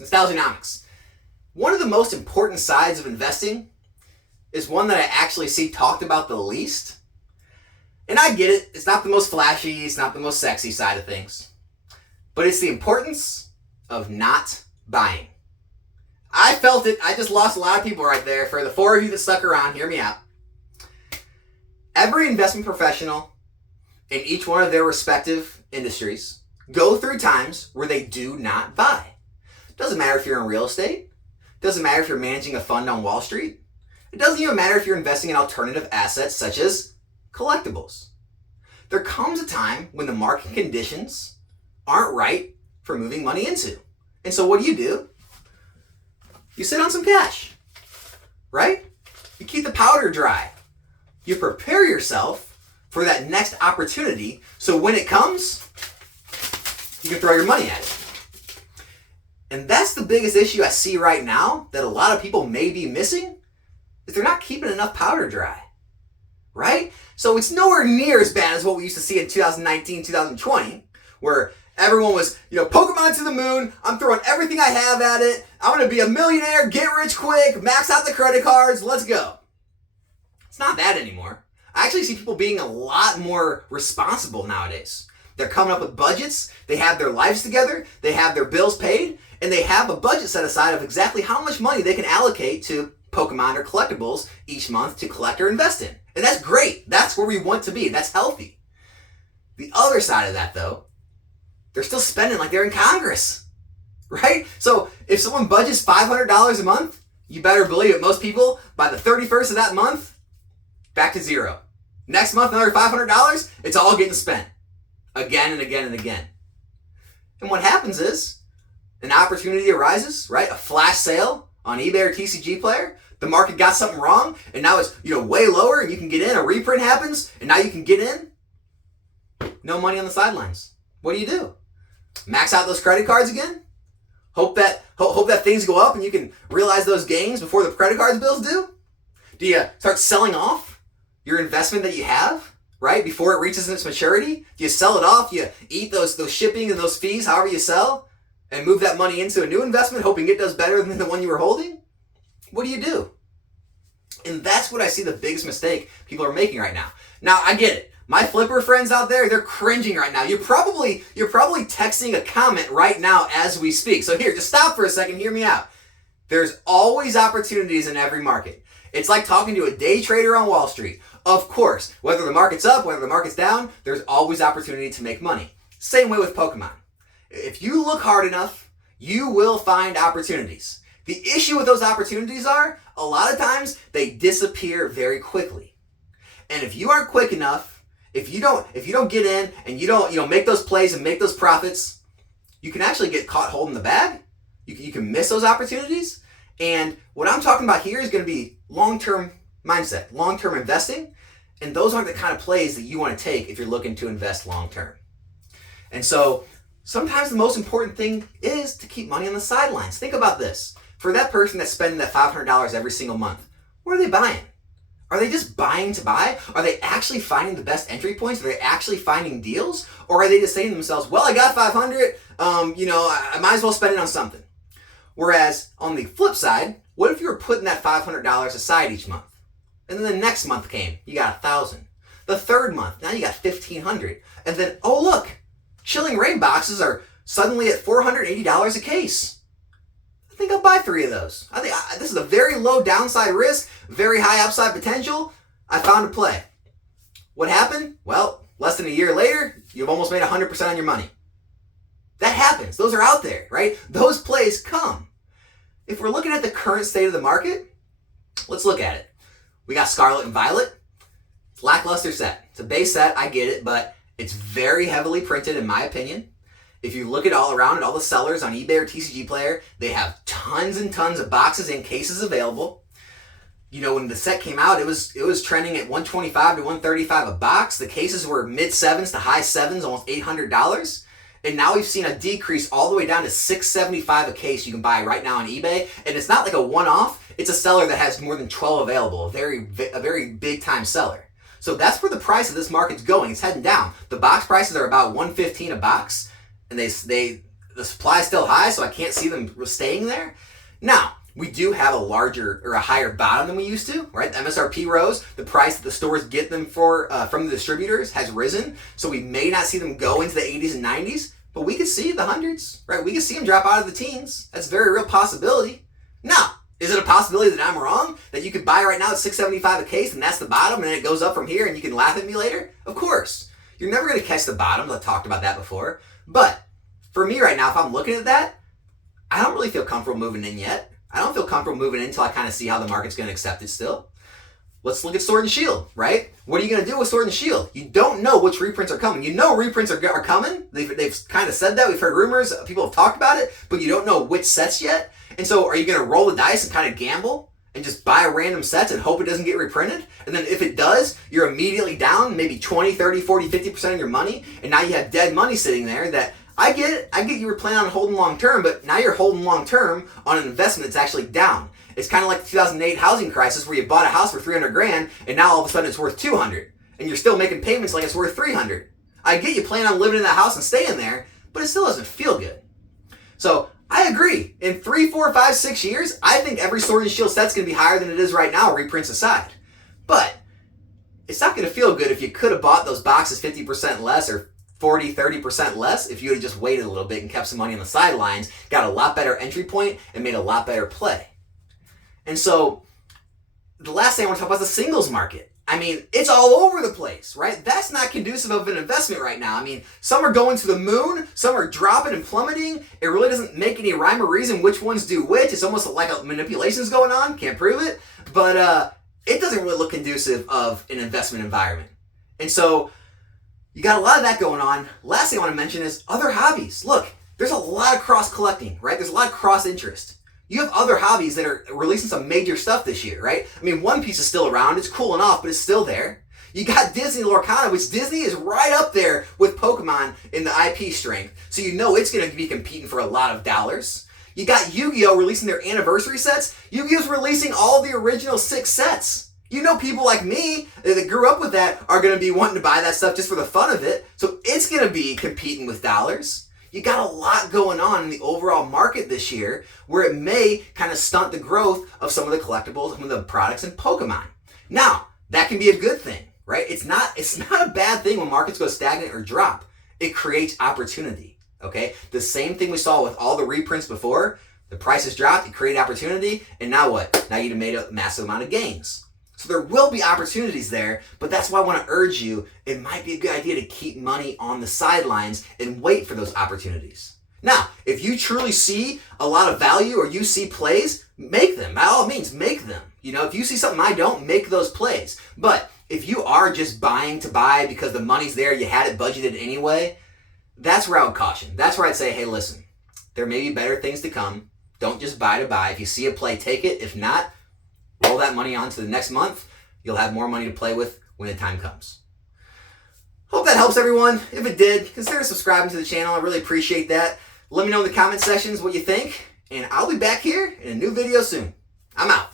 Nostalgianomics. One of the most important sides of investing is one that I actually see talked about the least. And I get it, it's not the most flashy, it's not the most sexy side of things. But it's the importance of not buying. I felt it, I just lost a lot of people right there. For the 4 of you that stuck around, hear me out. Every investment professional in each one of their respective industries go through times where they do not buy. Doesn't matter if you're in real estate. Doesn't matter if you're managing a fund on Wall Street. It doesn't even matter if you're investing in alternative assets such as collectibles. There comes a time when the market conditions aren't right for moving money into. And so what do? You sit on some cash, right? You keep the powder dry. You prepare yourself for that next opportunity so when it comes, you can throw your money at it. And that's the biggest issue I see right now that a lot of people may be missing, is they're not keeping enough powder dry, right? So it's nowhere near as bad as what we used to see in 2019, 2020, where everyone was, Pokemon to the moon, I'm throwing everything I have at it, I'm going to be a millionaire, get rich quick, max out the credit cards, let's go. It's not that anymore. I actually see people being a lot more responsible nowadays. They're coming up with budgets, they have their lives together, they have their bills paid, and they have a budget set aside of exactly how much money they can allocate to Pokemon or collectibles each month to collect or invest in. And that's great. That's where we want to be. That's healthy. The other side of that, though, they're still spending like they're in Congress, right? So if someone budgets $500 a month, you better believe it. Most people, by the 31st of that month, back to zero. Next month, another $500, it's all getting spent again and again and again. And what happens is, an opportunity arises, right? A flash sale on eBay or TCG Player. The market got something wrong, and now it's way lower, and you can get in. A reprint happens, and now you can get in. No money on the sidelines. What do? Max out those credit cards again? Hope that things go up and you can realize those gains before the credit cards bills do? Do you start selling off your investment that you have, right, before it reaches its maturity? Do you sell it off? Do you eat those shipping and those fees, however you sell, and move that money into a new investment, hoping it does better than the one you were holding? What do? And that's what I see the biggest mistake people are making right now. Now, I get it. My flipper friends out there, they're cringing right now. You're probably texting a comment right now as we speak. So here, just stop for a second, hear me out. There's always opportunities in every market. It's like talking to a day trader on Wall Street. Of course, whether the market's up, whether the market's down, there's always opportunity to make money. Same way with Pokemon. If you look hard enough, you will find opportunities. The issue with those opportunities are, a lot of times, they disappear very quickly. And if you aren't quick enough, if you don't get in and you don't make those plays and make those profits, you can actually get caught holding the bag. You can miss those opportunities. And what I'm talking about here is going to be long-term mindset, long-term investing. And those aren't the kind of plays that you want to take if you're looking to invest long-term. And so sometimes the most important thing is to keep money on the sidelines. Think about this. For that person that's spending that $500 every single month, what are they buying? Are they just buying to buy? Are they actually finding the best entry points? Are they actually finding deals? Or are they just saying to themselves, well, I got 500, I might as well spend it on something. Whereas on the flip side, what if you were putting that $500 aside each month? And then the next month came, you got 1,000. The third month, now you got 1,500. And then, oh look, Chilling Reign boxes are suddenly at $480 a case. I think I'll buy 3 of those. I think this is a very low downside risk, very high upside potential. I found a play. What happened? Well, less than a year later, you've almost made 100% on your money. That happens. Those are out there, right? Those plays come. If we're looking at the current state of the market, let's look at it. We got Scarlet and Violet. Lackluster set. It's a base set, I get it, but it's very heavily printed in my opinion. If you look at all around at all the sellers on eBay or TCG Player, they have tons and tons of boxes and cases available. When the set came out, it was trending at $125 to $135 a box. The cases were mid sevens to high sevens, almost $800. And now we've seen a decrease all the way down to $675 a case you can buy right now on eBay. And it's not like a one-off. It's a seller that has more than 12 available, a very big time seller. So that's where the price of this market's going. It's heading down. The box prices are about $115 a box. And they the supply is still high, so I can't see them staying there. Now, we do have a larger or a higher bottom than we used to, right? The MSRP rose. The price that the stores get them for from the distributors has risen. So we may not see them go into the 80s and 90s, but we could see the hundreds, right? We could see them drop out of the teens. That's a very real possibility. Now, is it a possibility that I'm wrong? That you could buy right now at $6.75 a case and that's the bottom and then it goes up from here and you can laugh at me later? Of course. You're never going to catch the bottom. I've talked about that before. But for me right now, if I'm looking at that, I don't really feel comfortable moving in yet. I don't feel comfortable moving in until I kind of see how the market's going to accept it still. Let's look at Sword and Shield, right? What are you going to do with Sword and Shield? You don't know which reprints are coming. You know reprints are coming. They've kind of said that. We've heard rumors. People have talked about it, but you don't know which sets yet. And so are you going to roll the dice and kind of gamble and just buy random sets and hope it doesn't get reprinted? And then if it does, you're immediately down maybe 20, 30, 40, 50% of your money. And now you have dead money sitting there that I get it. I get you were planning on holding long term, but now you're holding long term on an investment that's actually down. It's kind of like the 2008 housing crisis where you bought a house for 300 grand and now all of a sudden it's worth 200 and you're still making payments like it's worth 300. I get you plan on living in that house and staying there, but it still doesn't feel good. So I agree. In 3, 4, 5, 6 years, I think every Sword and Shield set's going to be higher than it is right now, reprints aside. But it's not going to feel good if you could have bought those boxes 50% less or 40, 30% less if you would have just waited a little bit and kept some money on the sidelines, got a lot better entry point, and made a lot better play. And so the last thing I want to talk about is the singles market. I mean, it's all over the place, right? That's not conducive of an investment right now. I mean, some are going to the moon, some are dropping and plummeting. It really doesn't make any rhyme or reason which ones do which. It's almost like a manipulation's going on. Can't prove it. But it doesn't really look conducive of an investment environment. And so you got a lot of that going on. Last thing I want to mention is other hobbies. Look, there's a lot of cross collecting, right? There's a lot of cross interest. You have other hobbies that are releasing some major stuff this year, right? I mean, One Piece is still around. It's cooling off, but it's still there. You got Disney Lorcana, which Disney is right up there with Pokemon in the IP strength. So you know it's going to be competing for a lot of dollars. You got Yu-Gi-Oh! Releasing their anniversary sets. Yu-Gi-Oh's releasing all the original 6 sets. You know people like me that grew up with that are going to be wanting to buy that stuff just for the fun of it. So it's going to be competing with dollars. You got a lot going on in the overall market this year where it may kind of stunt the growth of some of the collectibles, some of the products in Pokemon. Now, that can be a good thing, right? It's not a bad thing when markets go stagnant or drop. It creates opportunity, okay? The same thing we saw with all the reprints before. The prices dropped, it created opportunity, and now what? Now you've made a massive amount of gains. So there will be opportunities there, but that's why I want to urge you, it might be a good idea to keep money on the sidelines and wait for those opportunities. Now, if you truly see a lot of value or you see plays, make them. By all means, make them. You know, if you see something I don't, make those plays. But if you are just buying to buy because the money's there, you had it budgeted anyway, that's where I would caution. That's where I'd say, hey, listen, there may be better things to come. Don't just buy to buy. If you see a play, take it. If not, roll that money on to the next month. You'll have more money to play with when the time comes. Hope that helps everyone. If it did, consider subscribing to the channel. I really appreciate that. Let me know in the comment sections what you think, and I'll be back here in a new video soon. I'm out.